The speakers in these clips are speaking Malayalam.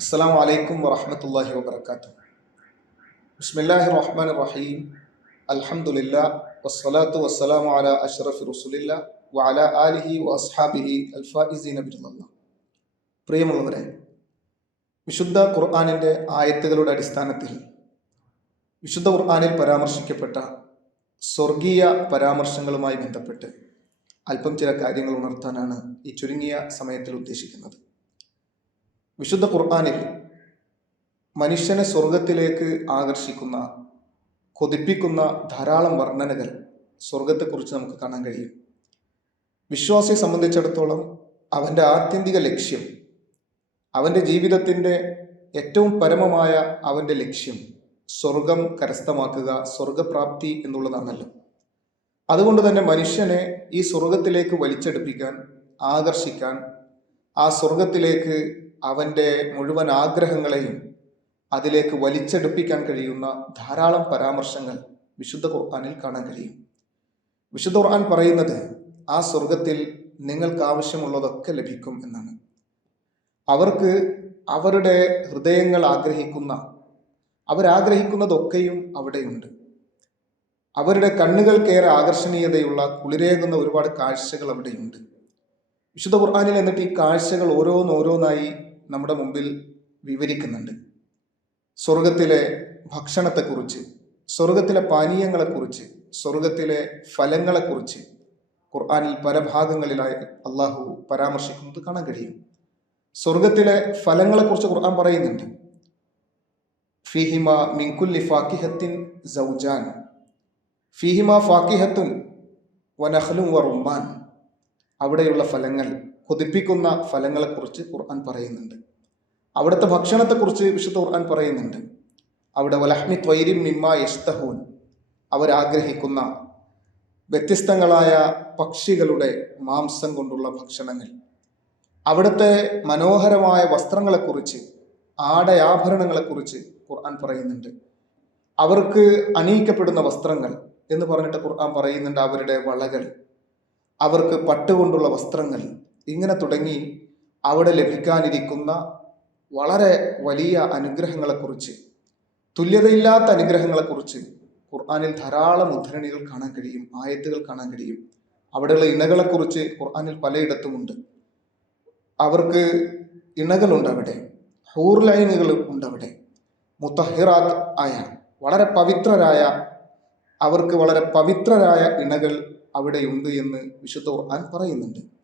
അസ്സാം വലൈക്കും വറഹമത്തല്ലാഹി വബർക്കാത്തു ബിസ്മില്ലാഹി റഹ്മാൻ റഹീം അലഹമുല്ല വസ്സലാത്തു വസ്സലാം അല അഷറഫ് റസുലില്ല വഅല ആലിഹി വസ്ഹാബിഹി അൽഫായിസീന ബിരുദല്ല പ്രിയമുള്ളവരെ വിശുദ്ധ ഖുർആാനിന്റെ ആയത്തുകളുടെ അടിസ്ഥാനത്തിൽ വിശുദ്ധ ഖുർആാനിൽ പരാമർശിക്കപ്പെട്ട സ്വർഗീയ പരാമർശങ്ങളുമായി ബന്ധപ്പെട്ട് അല്പം ചില കാര്യങ്ങൾ ഉണർത്താനാണ് ഈ ചുരുങ്ങിയ സമയത്തിൽ ഉദ്ദേശിക്കുന്നത്. വിശുദ്ധ ഖുർആാനിൽ മനുഷ്യനെ സ്വർഗത്തിലേക്ക് ആകർഷിക്കുന്ന കൊതിപ്പിക്കുന്ന ധാരാളം വർണനകൾ സ്വർഗത്തെക്കുറിച്ച് നമുക്ക് കാണാൻ കഴിയും. വിശ്വാസിയെ സംബന്ധിച്ചിടത്തോളം അവന്റെ ആത്യന്തിക ലക്ഷ്യം അവന്റെ ജീവിതത്തിന്റെ ഏറ്റവും പരമമായ അവന്റെ ലക്ഷ്യം സ്വർഗം കരസ്ഥമാക്കുക സ്വർഗപ്രാപ്തി എന്നുള്ളതാണല്ലോ. അതുകൊണ്ട് തന്നെ മനുഷ്യനെ ഈ സ്വർഗത്തിലേക്ക് വലിച്ചെടുപ്പിക്കാൻ ആകർഷിക്കാൻ ആ സ്വർഗത്തിലേക്ക് അവന്റെ മുഴുവൻ ആഗ്രഹങ്ങളെയും അതിലേക്ക് വലിച്ചെടുപ്പിക്കാൻ കഴിയുന്ന ധാരാളം പരാമർശങ്ങൾ വിശുദ്ധ ഖുർആാനിൽ കാണാൻ കഴിയും. വിശുദ്ധ ഖുർആൻ പറയുന്നത് ആ സ്വർഗത്തിൽ നിങ്ങൾക്ക് ആവശ്യമുള്ളതൊക്കെ ലഭിക്കും എന്നാണ്. അവർക്ക് അവരുടെ ഹൃദയങ്ങൾ ആഗ്രഹിക്കുന്ന അവരാഗ്രഹിക്കുന്നതൊക്കെയും അവിടെയുണ്ട്. അവരുടെ കണ്ണുകൾക്കേറെ ആകർഷണീയതയുള്ള കുളിരേകുന്ന ഒരുപാട് കാഴ്ചകൾ അവിടെയുണ്ട്. വിശുദ്ധ ഖുർആാനിൽ എന്നിട്ട് ഈ കാഴ്ചകൾ ഓരോന്നോരോന്നായി നമ്മുടെ മുമ്പിൽ വിവരിക്കുന്നുണ്ട്. സ്വർഗത്തിലെ ഭക്ഷണത്തെക്കുറിച്ച് സ്വർഗത്തിലെ പാനീയങ്ങളെക്കുറിച്ച് സ്വർഗത്തിലെ ഫലങ്ങളെക്കുറിച്ച് ഖുർആാനിൽ പല ഭാഗങ്ങളിലായി അള്ളാഹു പരാമർശിക്കുന്നത് കാണാൻ കഴിയും. സ്വർഗത്തിലെ ഫലങ്ങളെക്കുറിച്ച് ഖുർആൻ പറയുന്നുണ്ട്. ഫിഹിമ മിങ്കുല്ലി ഫാക്കിഹത്തിൻ സൗജാൻ. ഫിഹിമ ഫാക്കിഹത്തുൻ വനഹലും വ റുമ്മാൻ അവിടെയുള്ള ഫലങ്ങൾ കൊതിപ്പിക്കുന്ന ഫലങ്ങളെക്കുറിച്ച് ഖുർആൻ പറയുന്നുണ്ട്. അവിടുത്തെ ഭക്ഷണത്തെക്കുറിച്ച് വിശുദ്ധ ഖുർആൻ പറയുന്നുണ്ട്. അവിടെ വലഹ്മി ത്വൈരിം മിമ്മ യസ്തഹൂൻ അവരാഗ്രഹിക്കുന്ന വ്യത്യസ്തങ്ങളായ പക്ഷികളുടെ മാംസം കൊണ്ടുള്ള ഭക്ഷണങ്ങൾ. അവിടുത്തെ മനോഹരമായ വസ്ത്രങ്ങളെക്കുറിച്ച് ആടയാഭരണങ്ങളെക്കുറിച്ച് ഖുർആൻ പറയുന്നുണ്ട്. അവർക്ക് അണിയിക്കപ്പെടുന്ന വസ്ത്രങ്ങൾ എന്ന് പറഞ്ഞിട്ട് ഖുർആൻ പറയുന്നുണ്ട് അവരുടെ വളകൾ. അവർക്ക് പട്ടുകൊണ്ടുള്ള വസ്ത്രങ്ങൾ. ഇങ്ങനെ തുടങ്ങി അവിടെ ലഭിക്കാനിരിക്കുന്ന വളരെ വലിയ അനുഗ്രഹങ്ങളെക്കുറിച്ച് തുല്യതയില്ലാത്ത അനുഗ്രഹങ്ങളെക്കുറിച്ച് ഖുർആാനിൽ ധാരാളം ഉദ്ധരണികൾ കാണാൻ കഴിയും ആയത്തുകൾ കാണാൻ കഴിയും. അവിടെയുള്ള ഇണകളെക്കുറിച്ച് ഖുർആാനിൽ പലയിടത്തുമുണ്ട്. അവർക്ക് ഇണകളുണ്ട് അവിടെ ഹൂർ ലൈനുകൾ ഉണ്ട് അവിടെ. മുത്തഹിറാത്ത് ആയ വളരെ പവിത്രരായ അവർക്ക് വളരെ പവിത്രരായ ഇണകൾ അവിടെയുണ്ട് എന്ന് വിശുദ്ധ ഖുർആൻ പറയുന്നുണ്ട്.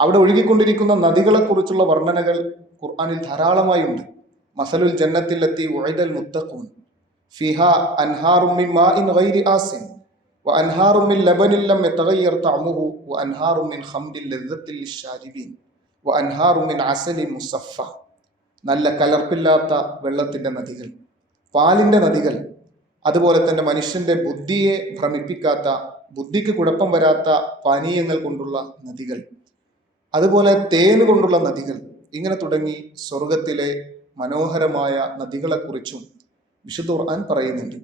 അവിടെ ഒഴുകിക്കൊണ്ടിരിക്കുന്ന നദികളെക്കുറിച്ചുള്ള വർണനകൾ ഖുർആാനിൽ ധാരാളമായി ഉണ്ട് മസലുൽ ജന്നത്തിലെത്തി ഉഴൈദൽ മുത്തഖൂൻ. ഫിഹ അൻഹാറുമ്മി മാ ഇൻ ഗൈരി ആസിൻ. വ അൻഹാറുമ്മിൻ ലബനിൽ ലം യതഗയ്യർ തഅമുഹു. വ അൻഹാറുമ്മിൻ ഖംദിൽ ലദ്ദത്തിൽ ലിശാരിബീൻ. വ അൻഹാറുമ്മിൻ അസലി മുസഫ നല്ല കലർപ്പില്ലാത്ത വെള്ളത്തിന്റെ നദികൾ. പാലിന്റെ നദികൾ. അതുപോലെ തന്നെ മനുഷ്യന്റെ ബുദ്ധിയെ ഭ്രമിപ്പിക്കാത്ത ബുദ്ധിക്ക് കുഴപ്പം വരാത്ത പാനീയങ്ങൾ കൊണ്ടുള്ള നദികൾ. അതുപോലെ തേൻ കൊണ്ടുള്ള നദികൾ. ഇങ്ങനെ തുടങ്ങി സ്വർഗത്തിലെ മനോഹരമായ നദികളെക്കുറിച്ചും വിശുദ്ധ ഖുർആൻ പറയുന്നുണ്ട്.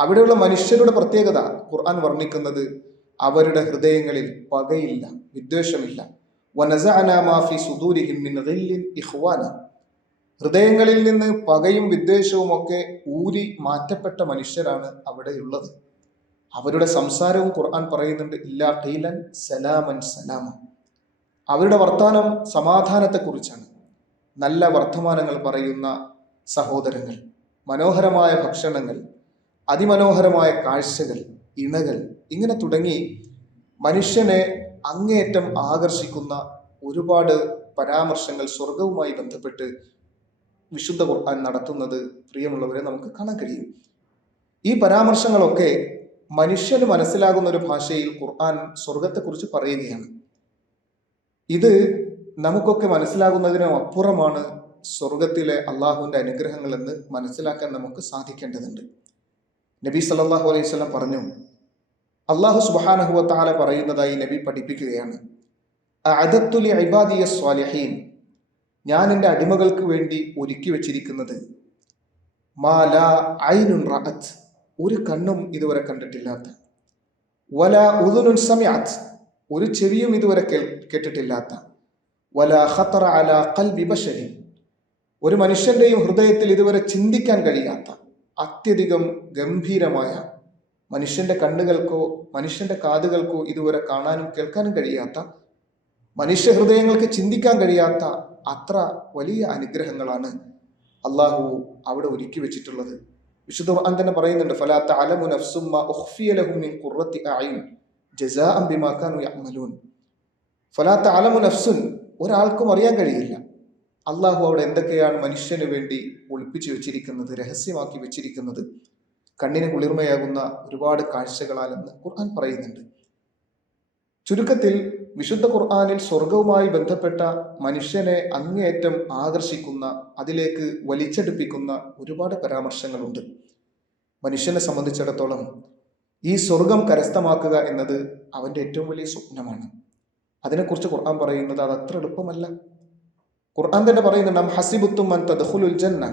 അവിടെയുള്ള മനുഷ്യരുടെ പ്രത്യേകത ഖുർആൻ വർണിക്കുന്നത് അവരുടെ ഹൃദയങ്ങളിൽ പകയില്ല വിദ്വേഷമില്ല. ഹൃദയങ്ങളിൽ നിന്ന് പകയും വിദ്വേഷവും ഒക്കെ ഊരി മാറ്റപ്പെട്ട മനുഷ്യരാണ് അവിടെയുള്ളത്. അവരുടെ സംസാരവും ഖുർആൻ പറയുന്നുണ്ട് ഇല്ലാ ഖീലൻ സലാമൻ സലാമ. അവരുടെ വർത്തമാനം സമാധാനത്തെക്കുറിച്ചാണ്. നല്ല വർത്തമാനങ്ങൾ പറയുന്ന സഹോദരങ്ങൾ മനോഹരമായ ഭക്ഷണങ്ങൾ അതിമനോഹരമായ കാഴ്ചകൾ ഇണകൾ ഇങ്ങനെ തുടങ്ങി മനുഷ്യനെ അങ്ങേയറ്റം ആകർഷിക്കുന്ന ഒരുപാട് പരാമർശങ്ങൾ സ്വർഗവുമായി ബന്ധപ്പെട്ട് വിശുദ്ധ ഖുർആൻ നടത്തുന്നത് പ്രിയമുള്ളവരെ നമുക്ക് കാണാൻ കഴിയും. ഈ പരാമർശങ്ങളൊക്കെ മനുഷ്യന് മനസ്സിലാകുന്ന ഒരു ഭാഷയിൽ ഖുർആൻ സ്വർഗത്തെക്കുറിച്ച് പറയുകയാണ്. ഇത് നമുക്കൊക്കെ മനസ്സിലാകുന്നതിനും അപ്പുറമാണ് സ്വർഗത്തിലെ അള്ളാഹുവിന്റെ അനുഗ്രഹങ്ങൾ എന്ന് മനസ്സിലാക്കാൻ നമുക്ക് സാധിക്കേണ്ടതുണ്ട്. നബി സല്ലാഹു അലൈഹി സ്വലം പറഞ്ഞു അള്ളാഹു സുബാനഹുവത്താല പറയുന്നതായി നബി പഠിപ്പിക്കുകയാണ്. സ്വാലിഹീൻ ഞാൻ എന്റെ അടിമകൾക്ക് വേണ്ടി ഒരുക്കി വച്ചിരിക്കുന്നത്. ഒരു കണ്ണും ഇതുവരെ കണ്ടിട്ടില്ലാത്ത. ഒരു ചെവിയും ഇതുവരെ കേൾ കേട്ടിട്ടില്ലാത്ത. വല ഖത്തറ അല കൽ വിപശരി ഒരു മനുഷ്യന്റെയും ഹൃദയത്തിൽ ഇതുവരെ ചിന്തിക്കാൻ കഴിയാത്ത അത്യധികം ഗംഭീരമായ മനുഷ്യന്റെ കണ്ണുകൾക്കോ മനുഷ്യന്റെ കാതുകൾക്കോ ഇതുവരെ കാണാനും കേൾക്കാനും കഴിയാത്ത മനുഷ്യ ഹൃദയങ്ങൾക്ക് ചിന്തിക്കാൻ കഴിയാത്ത അത്ര വലിയ അനുഗ്രഹങ്ങളാണ് അള്ളാഹു അവിടെ ഒരുക്കി വെച്ചിട്ടുള്ളത്. വിശുദ്ധ ഖുർആൻ തന്നെ പറയുന്നുണ്ട് ഫലാത്ത അലമു നഫ്സുമ്മ ഉഖ്ഫിയ ലഹും മിൻ ഖുർറത്തി അയ്ൻ ജസാഅൻ ബിമാ കാനു യഅമലൂൻ. ഫലാത്ത അലമു നഫ്സുൻ ഒരാൾക്കും അറിയാൻ കഴിയില്ല. അള്ളാഹു അവിടെ എന്തൊക്കെയാണ് മനുഷ്യന് വേണ്ടി ഒളിപ്പിച്ചു വെച്ചിരിക്കുന്നത് രഹസ്യമാക്കി വെച്ചിരിക്കുന്നത്? കണ്ണിന് കുളിർമയാകുന്ന ഒരുപാട് കാഴ്ചകളാലെന്ന് ഖുർആൻ പറയുന്നുണ്ട്. ചുരുക്കത്തിൽ വിശുദ്ധ ഖുർആാനിൽ സ്വർഗവുമായി ബന്ധപ്പെട്ട മനുഷ്യനെ അങ്ങേയറ്റം ആകർഷിക്കുന്ന അതിലേക്ക് വലിച്ചെടുപ്പിക്കുന്ന ഒരുപാട് പരാമർശങ്ങളുണ്ട്. മനുഷ്യനെ സംബന്ധിച്ചിടത്തോളം ഈ സ്വർഗം കരസ്ഥമാക്കുക എന്നത് അവന്റെ ഏറ്റവും വലിയ സ്വപ്നമാണ്. അതിനെക്കുറിച്ച് ഖുർആൻ പറയുന്നത് അത് അത്ര എളുപ്പമല്ല. ഖുർആൻ തന്നെ പറയുന്നുണ്ട് നാം ഹസിബുത്തും മൻ തദ്ഖുലുൽ ജന്ന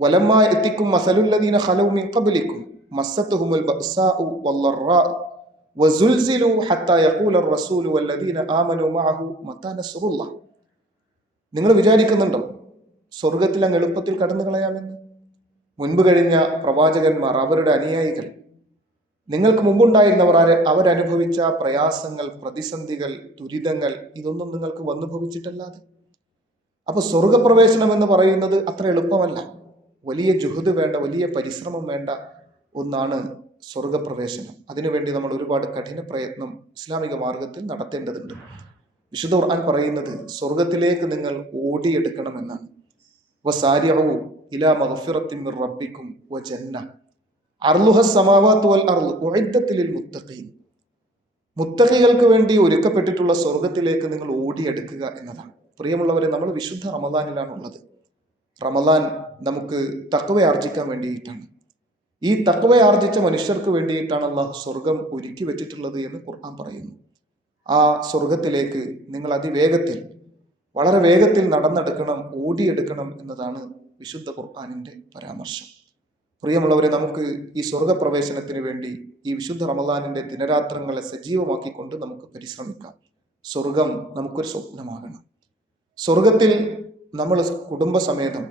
വലമ്മ എത്തിക്കും മസലുല്ലദീന ഹലവും മിൻ ഖബ്ലിക്കും മസ്സത്തുഹുമുൽ ബഅ്സാഉ വസുൽസിലു ഹത്താ യഖൂല റസൂലു വല്ലദീന ആമനു മഅഹു മത്താ നസ്റുല്ലാ. നിങ്ങൾ വിചാരിക്കുന്നുണ്ടോ സ്വർഗത്തിൽ അങ്ങ് എളുപ്പത്തിൽ കടന്നു കളയാമെന്ന് മുൻപ് കഴിഞ്ഞ പ്രവാചകന്മാർ അവരുടെ അനുയായികൾ നിങ്ങൾക്ക് മുമ്പുണ്ടായിരുന്നവർ അവരനുഭവിച്ച പ്രയാസങ്ങൾ പ്രതിസന്ധികൾ ദുരിതങ്ങൾ ഇതൊന്നും നിങ്ങൾക്ക് വന്നു ഭവിച്ചിട്ടല്ലാതെ അപ്പൊ സ്വർഗപ്രവേശനം എന്ന് പറയുന്നത് അത്ര എളുപ്പമല്ല. വലിയ ജുഹുദ് വേണ്ട വലിയ പരിശ്രമം വേണ്ട ഒന്നാണ് സ്വർഗപ്രവേശനം അതിനുവേണ്ടി നമ്മൾ ഒരുപാട് കഠിന പ്രയത്നം ഇസ്ലാമിക മാർഗത്തിൽ നടത്തേണ്ടതുണ്ട്. വിശുദ്ധ ഖുർആൻ പറയുന്നത് സ്വർഗത്തിലേക്ക് നിങ്ങൾ ഓടിയെടുക്കണമെന്നാണ്. ഇല ഇലാ റബ്ബിക്കും വ ജന്ന. അർലുഹ സമാവാത്ത് അർൾ ഉഇദ്ദത്തിൽ മുത്തഖീൻ. മുത്തഖികൾക്ക് വേണ്ടി ഒരുക്കപ്പെട്ടിട്ടുള്ള സ്വർഗത്തിലേക്ക് നിങ്ങൾ ഓടിയെടുക്കുക എന്നതാണ്. പ്രിയമുള്ളവരെ നമ്മൾ വിശുദ്ധ റമദാനിലാണ് ഉള്ളത്. റമദാൻ നമുക്ക് തക്കവ ആർജിക്കാൻ വേണ്ടിയിട്ടാണ്. ഈ തക്കവ ആർജിച്ച മനുഷ്യർക്ക് വേണ്ടിയിട്ടാണ് അള്ളാഹു സ്വർഗം ഒരുക്കി വെച്ചിട്ടുള്ളത് എന്ന് ഖുർആൻ പറയുന്നു. ആ സ്വർഗത്തിലേക്ക് നിങ്ങൾ അതിവേഗത്തിൽ വളരെ വേഗത്തിൽ നടന്നെടുക്കണം ഓടിയെടുക്കണം എന്നതാണ് വിശുദ്ധ ഖുർആാനിന്റെ പരാമർശം. പ്രിയമുള്ളവരെ നമുക്ക് ഈ സ്വർഗപ്രവേശനത്തിന് വേണ്ടി ഈ വിശുദ്ധ റമദാനിന്റെ ദിനരാത്രങ്ങളെ സജീവമാക്കിക്കൊണ്ട് നമുക്ക് പരിശ്രമിക്കാം. സ്വർഗം നമുക്കൊരു സ്വപ്നമാകണം. സ്വർഗത്തിൽ നമ്മൾ കുടുംബസമേതം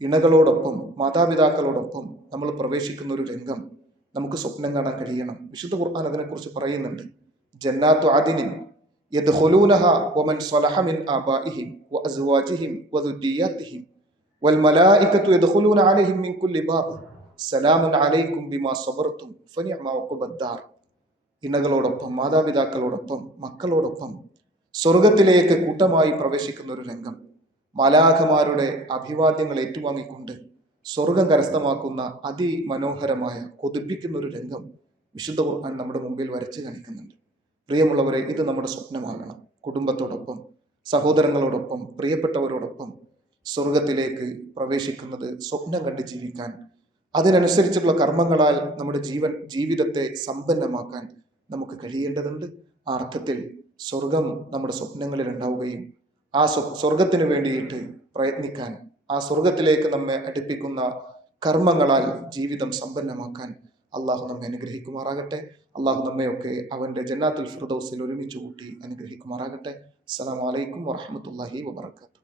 ഇണകളോടൊപ്പം മാതാപിതാക്കളോടൊപ്പം നമ്മൾ പ്രവേശിക്കുന്ന ഒരു രംഗം നമുക്ക് സ്വപ്നം കാണാൻ കഴിയണം. വിശുദ്ധ ഖുർആൻ അതിനെക്കുറിച്ച് പറയുന്നുണ്ട്. ജന്നാത്തു ആദിനിൻ യദ്ഖുലൂനഹ വമൻ സ്വലഹ മിൻ ആബാഇഹിം വഅസ്വാജിഹിം വദുരിയാത്തിഹിം വൽമലായികത്തു യദ്ഖുലൂന അലൈഹിം മിൻ കുല്ലി ബാബ് സലാമുൻ അലൈക്കും ബിമാ സബർത്തും ഫനിഅമ ഉഖബദ്ദാർ. ഇണകളോടൊപ്പം മാതാപിതാക്കളോടൊപ്പം മക്കളോടൊപ്പം സ്വർഗത്തിലേക്ക് കൂട്ടമായി പ്രവേശിക്കുന്ന ഒരു രംഗം. മലാഖമാരുടെ അഭിവാദ്യങ്ങൾ ഏറ്റുവാങ്ങിക്കൊണ്ട് സ്വർഗം കരസ്ഥമാക്കുന്ന അതിമനോഹരമായ കൊതിപ്പിക്കുന്ന ഒരു രംഗം വിശുദ്ധ ഖുർആൻ നമ്മുടെ മുമ്പിൽ വരച്ച് കാണിക്കുന്നുണ്ട്. പ്രിയമുള്ളവരെ ഇത് നമ്മുടെ സ്വപ്നമാകണം. കുടുംബത്തോടൊപ്പം സഹോദരങ്ങളോടൊപ്പം പ്രിയപ്പെട്ടവരോടൊപ്പം സ്വർഗത്തിലേക്ക് പ്രവേശിക്കുന്നത് സ്വപ്നം കണ്ട് ജീവിക്കാൻ അതിനനുസരിച്ചുള്ള കർമ്മങ്ങളാൽ നമ്മുടെ ജീവൻ ജീവിതത്തെ സമ്പന്നമാക്കാൻ നമുക്ക് കഴിയേണ്ടതുണ്ട്. ആ അർത്ഥത്തിൽ സ്വർഗം നമ്മുടെ സ്വപ്നങ്ങളിൽ ഉണ്ടാവുകയും ആ സ്വ- സ്വർഗത്തിന് വേണ്ടിയിട്ട് പ്രയത്നിക്കാൻ ആ സ്വർഗത്തിലേക്ക് നമ്മെ അടുപ്പിക്കുന്ന കർമ്മങ്ങളാൽ ജീവിതം സമ്പന്നമാക്കാൻ അള്ളാഹു നമ്മെ അനുഗ്രഹിക്കുമാറാകട്ടെ. അള്ളാഹു നമ്മയൊക്കെ അവന്റെ ജന്നാത്തുൽ ഫിർദൗസിൽ ഒരുമിച്ച് കൂട്ടി അനുഗ്രഹിക്കുമാറാകട്ടെ. അസ്സാം അലൈക്കും വറഹ്മത്തുള്ളാഹി വബറകാതുഹു.